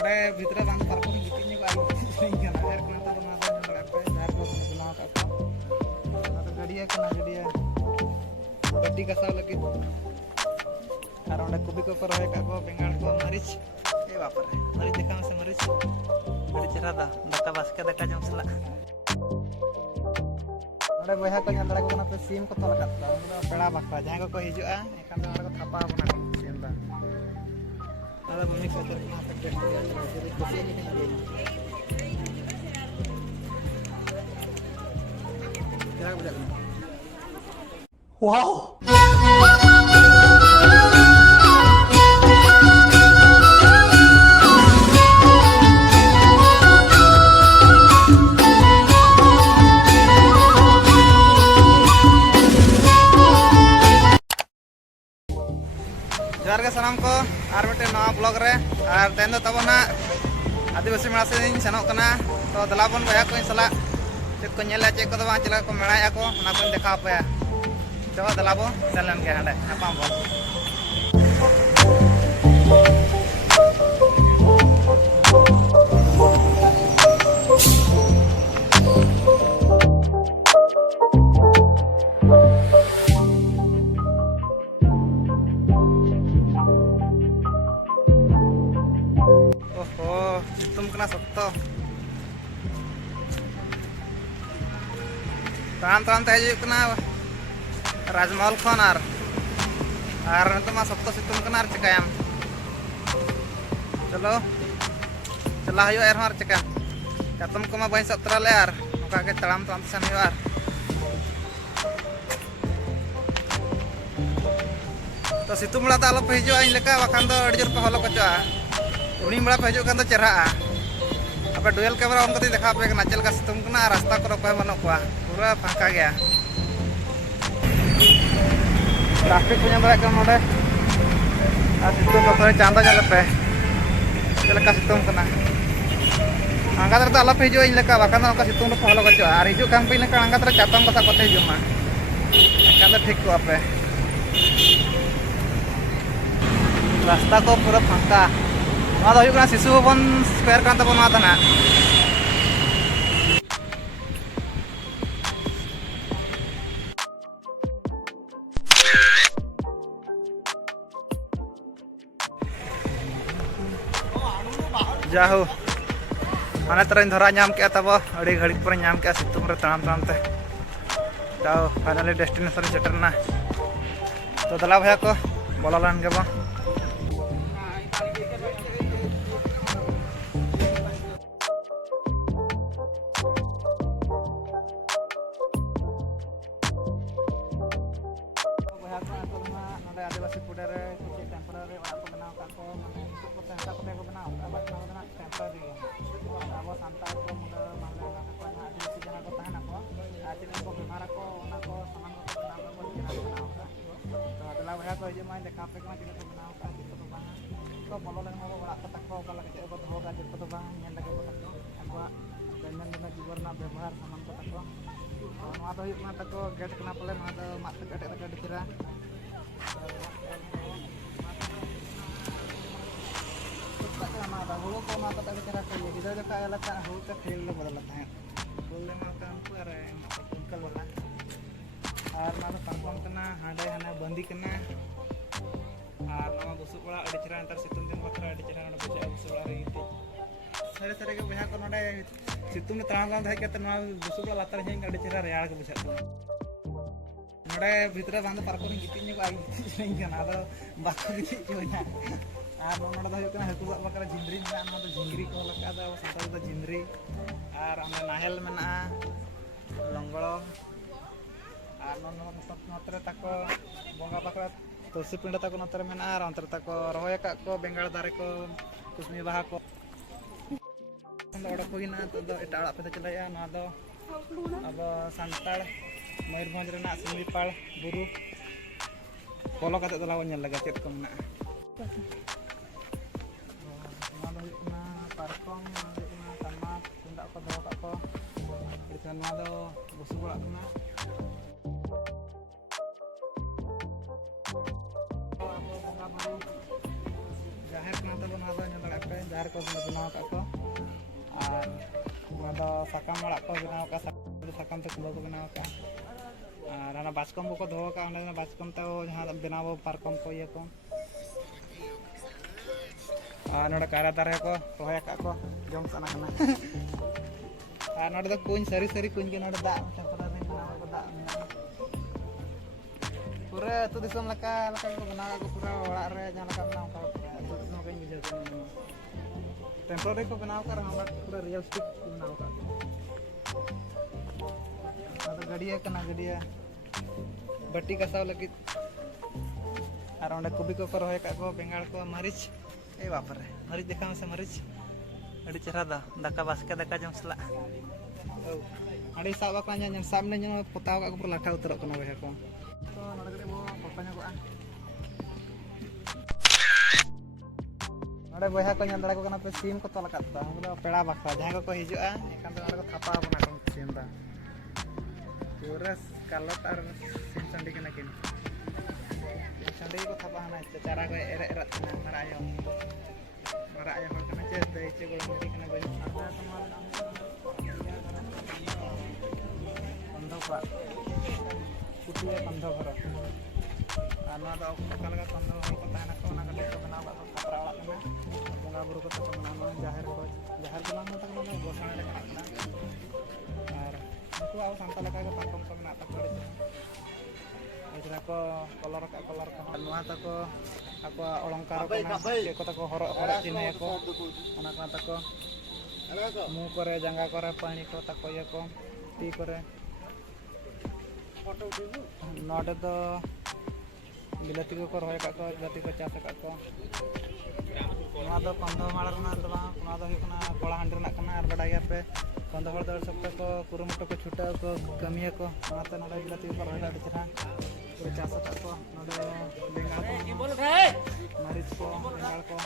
नोड़े भितरे बांध पार्कों में गिटिंग को आई नहीं करना यार कौन तो ना तो नोड़े पे यार को बुलाओ का तो गड़िया करना गड़िया गड्डी का साव लगे और नोड़े कुबी को पर है का को बेंगाल को मरीच ए बाप रे मरीच देखा से मरीच बड़ी चेहरा दा दाका बास्के दाका जम सला नोड़े बया को ñal dara ko na पे सीम को तोल काटता उन पेड़ा बाकरा जहां को हिजुआ एकान दो को थापा बना सीम दा ada mami kotor kena pakai jadi kursi ini kan dia kira udah wow जोहार के सलाम को और मिट्टे नवा ब्लॉग रे और तेन तब ना आदिवासी मेला से सेनों कना तो दलाबन बया को सला चेक को नेला चेक को चला को मेलाया को ना को देखा पे चलो दलाबो चलन के हंडे नापाम बो सत्तो ताम ताम ते हजना राजमहल खन और मा सत्तो सितुम कना चिकायाम चलो चला हो यार चिका चातम को बी सतरा ले और नौका के तड़ाम ताम सन हो तो सितुम बड़ा आलो पे हजू इन लेका बाखान दो अड़ी जोर पे हलो कचोआ उनी बड़ा पे हजू कान दो चेहरा अब डुएल कैमरा ऑन करते देखा पे चल का सितुम कना रास्ता को कोई बनो को पूरा फांका गया ट्रैफिक को बड़ा के नोडे आ सितुम को थोड़े चांदा चल पे चल का सितुम कना आंगा तर आला पे जो इन लेका बाकान का सितुम को फॉलो कचो और हिजू काम पे लेका आंगा तर चातम कथा कते हिजुमा कान ठीक को पे रास्ता को पूरा फांका शिशु भवन स्क्वायर कान तबो ना जाहू माने तरह धरा नाम के तब अड़ी घड़ी पर नाम के सितुम रे ताम ताम ते जाओ फाइनली डेस्टिनेशन सेटरना तो दला भैया को बोला लान के बा आदिवासी पुडे रे कुछ टेम्पररी ओड़ा को बनाव का को माने को तहता को बनाव अब ना टेम्पररी अब सांताल को मुंडा मामले का को आदिवासी जना को तहना को आदिवासी को बीमार को ओना को सामान को बनाव को बनाव का तो अगला भया को जे माने देखा पे को जिन को बनाव का तो बा तो बोलो लगे वो ओड़ा को तक को लगे को धो का जित तो बा नेल लगे को तक अब दैनंदिन जीवन ना व्यवहार सामान को तक नवा तो हुई तक गेट कना पले ना तो मात गेट का दिखरा हुड़ू को माता तक चला चाहिए गिदर जो का एलाका हुड़ू का खेल ले बदलता है बोलने में का उनको अरे अंकल वाला और ना तो कंफर्म करना हांडे हाना बंदी करना और नवा बुसु बड़ा अड़ी चरा अंतर सितुम दिन बकरा अड़ी चरा ना बुझे बुसु बड़ा रही थी सारे सारे के बहा को नडे सितुम ने तांग गांव धाय के नवा बुसु बड़ा लातर हेंग अड़ी चरा रेयाड़ के बुझा तो नडे भितरे बांध पार्कों में गिटिंग को आई नहीं करना तो बाको गिटी जोया और नोडा दो हुकना हकु सब बकरा जिंद्री मेना ना तो जिंगरी को लका दो संताल दो जिंद्री और अंदर नाहेल मेना लंगड़ो और नोन सब नतरे तको बोंगा बकरा तुलसी पिंड तको नतरे मेना और अंतर तको रहोय का को बेंगाल दारे को कुसमी बाहा को ओडक होइना तो एटा पे चलाया ना दो अब संताल मयूरभंज रेना सिमलीपाल बुरु बोलो कते दलाव नेल लगा चेत को मेना पार्कम तमा तुंदा को दो का को इतना ना दो बुसु बड़ा कना jaher kena tabon ada nyal dare pe jaher ko benaw ka ko ar ada sakam arak ko benaw ka sakam te kumbau ko benaw ka ar ana baskom ko doho ka ona baskom tao jahan benaw parkom ko ye ko नोड़े कारा दारे को रोहे का को जम सना कना नोड़े तो कुछ सरी सरी कुछ के नोड़े दा चंपरा दिन बनावे को दा पूरा तो दिसम लका लका को बनावे को पूरा ओड़ा रे जहां लका बनाव का पूरा तो दिसम कहीं बुझे टेम्पररी को बनाव कर हम पूरा रियलिस्टिक बनाव का तो गड़िया कना गड़िया बट्टी कसाव लगी और ओंडे कुबी को रोहे का को बेंगाड़ को मरीच ए बापर रे मरीच देखा से मरीच अड़ी चेहरा दा दाका बास्के दाका जम सला अड़ी साबा का ᱧ सामने ᱧ पोताव का पूरा लाठा उतरक कना बहे को तो नडे गरे बो पपाnya को नडे बहा को ᱧ दड़ा को कना पे सीम को तोल काता हम दो पेड़ा बाखा जहां को हिजुआ एखान तो नडे को थापा बना को सीम दा पूरा कालत और सीम संडी कना किन संडी को थापा हना चारा को एर एरत कना मरा आयो हol kana चे दे चे गोल मुटी कना बे आता तमाल बंधो का कुटिया बंधो घर आना दा ओका लगा बंधो हol को ताना को ना का बनाव का खतरा वाला कना बंगा बुरु को तो बनाव जाहिर को ना तक ना गोसाण ले कना और को आउ संता लगा को पाटम को ना तक पड़े इधर को कलर का नुआ तक ako अलंकार को ना के को तको हर चिन्ह को ओना का तको मुंह करे जंगा करे पानी को तको ये को ती करे फोटो उठिबु नोडे दो बिलाती को रोय का को बिलाती को चास का को ना दो कंधो माळर ना दो ना दो हिकना कोला हंडर ना कना आर बडाया पे कंधो हर दर सब को कुरुमुटो को छुटा को कमिया को नाते नोडे बिलाती को रोय ला दिछरा पूरा चास का को नोडे बेंगाल को मरीच को बेंगाल को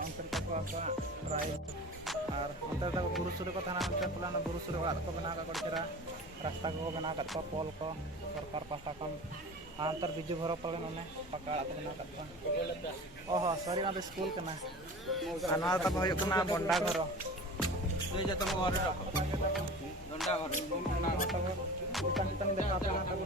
अंतर को apa राय और अंतर तक बुरु सुरे को थाना अंतर पुलाना बुरु सुरे वाला को बना का कोचरा रास्ता को बना का पोल को सरकार पासा कम अंतर बिजु भरो पर ने पकाड़ा तो बना का ओहो सॉरी ना स्कूल कना अना तब होय कना बंडा घरो ले जे तुम घर डंडा घर ना तब तन देखा तो ना तब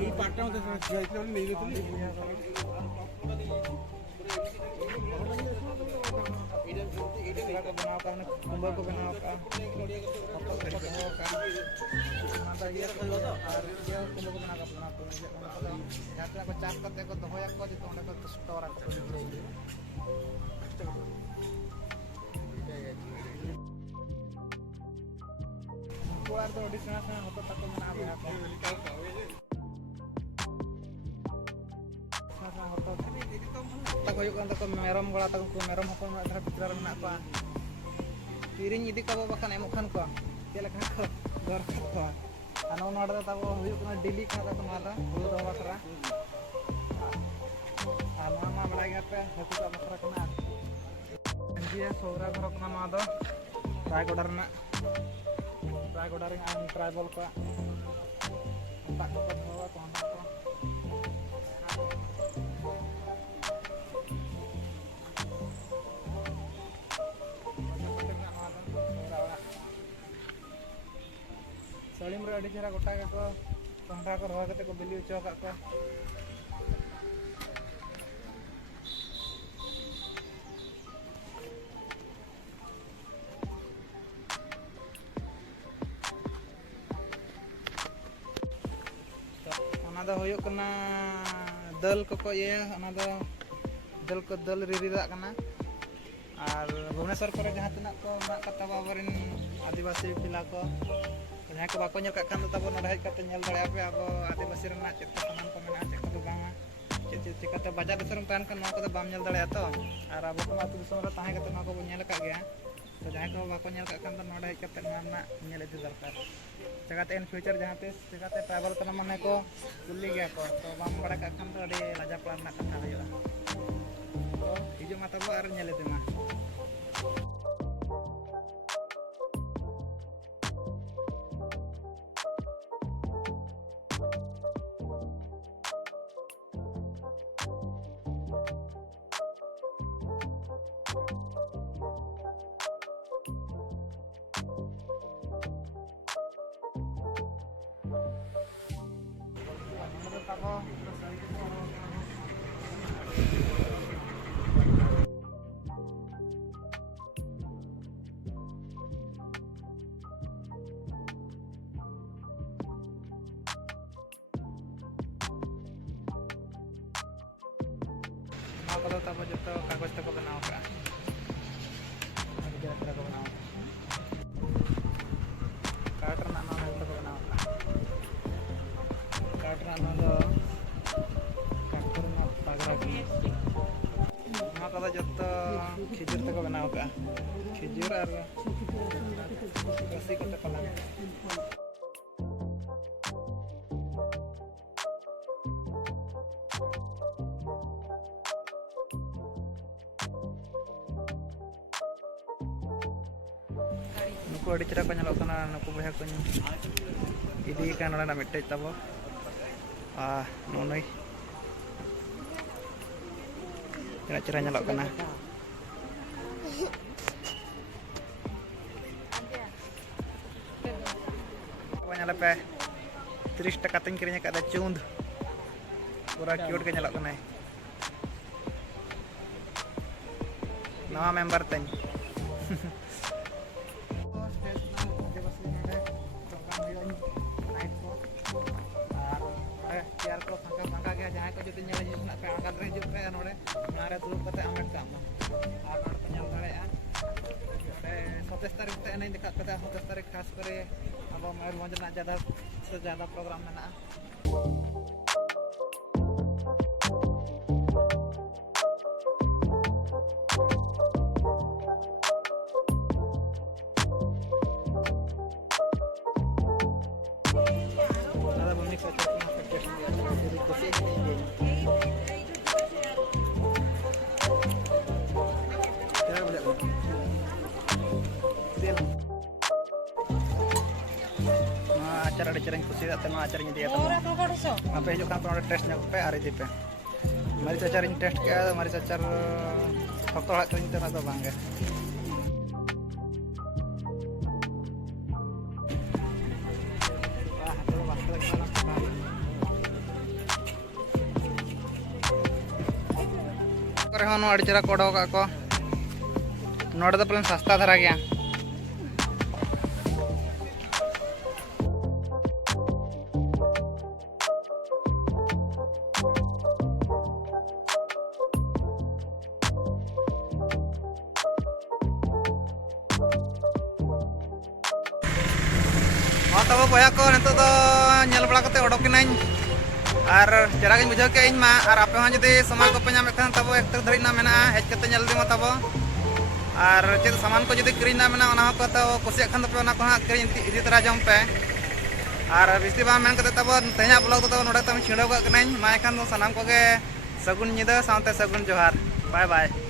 এই পাটটা মধ্যে যাইতে নিয়ে যেতে को बनाव का कुंभा को बनाव का माता ये और ये कुंभा को बना को जाते को चाप करते को दोया को तो उन्हें को स्टोर को कुआर तो ओडिशा से होतो तक बना बना को होतो तक होय को तक मेरम गोला तक को मेरम हपन मा पितरा मेना को किरिंग इदी को बखान एमो खान को चेलका को दर को अनो नोडा तब होय को दिल्ली का तक माला हुल दो बकरा आमा मा बड़ा गया पे हेतु का बकरा कना अंजिया सोरा घर को मा दो रायगोडा रना रायगोडा रे आन ट्राइबल को tak ko bawa ko anak ko salim re adi cara gota ko tongda ko roha kate ko beli ucho ka ko ada hoyok kena dal koko ya ada dal ko dal riridak kena ar Bhubaneswar kore jahan tinak ko nak kata babarin adibasi pila ko jahan ko bako nyel ka kan tabo nada hej kata nyel dare ape abo adibasi renak cek sanan ko mena cek ko banga cek kata baja besar tan kan no ko bam nyel dare ato ar abo ko atu disam ra tahe kata no ko nyel ka gya तो जहाँ को बाको nyel का तो नोडे कते ना nyel इदि दरकार जगत इन फ्यूचर जहाँ पे जगत ट्रैवल करना मने को कुली गया को तो बाम बड़ा का तो अड़ी लाजा प्लान ना कथा होयो तो हिजु माता बो आर nyel इदि मा tabo terus dari itu kalau tabo joto kagus toko benau ka aku jalan toko benau kater nak nol toko benau ka kater nak nol kater nak pagraki kalau joto khijur toko benau ka khijur ar rasi kita palang nuku adi cera ko nyalok kana nuku boya ko idi kan ora mitte tabo nonoi cera cera nyalok kana ko nyalape 30 taka tin kirinya kada chund pura cute ke nyalok kana nama member ten biar ko fangka ge jahay ko jote nyala jisna pe angkat re juk pe nore ngare turun kate amet kam ar nor penyal dare an ore 27 tarik te nain dekat kate 27 tarik khas kore abo Mayurbhanj na jada program mena acara yang kusi atau acaranya dia tuh apa hijau kan pernah tesnya pe hari itu pe mari cacarin tes ke mari cacar faktor hak kerja atau bangga wah itu waktu lagi malam sekali करहनो अड़चरा कोडो का को नोड़ तो पलन सस्ता धरा गया तब बया को नित तो बड़ा करते ओडोकिनाइन और जरा बुझे के इन मा और आपे हन जदि सामान को पे नाम खान तब एक तक धरी ना मेना हेज कते नेल दिमो तब और चेद सामान को जदि क्रीन ना मेना ओना को तो कुसिया खान तब ओना को हा क्रीन इदि तरा जम पे और बिस्ती बा मेन कते तब तेना ब्लॉग तो नोडे तम छिड़ो का कनाइन मा खान सनाम को गे सगुन निदा सानते सगुन जोहार बाय बाय।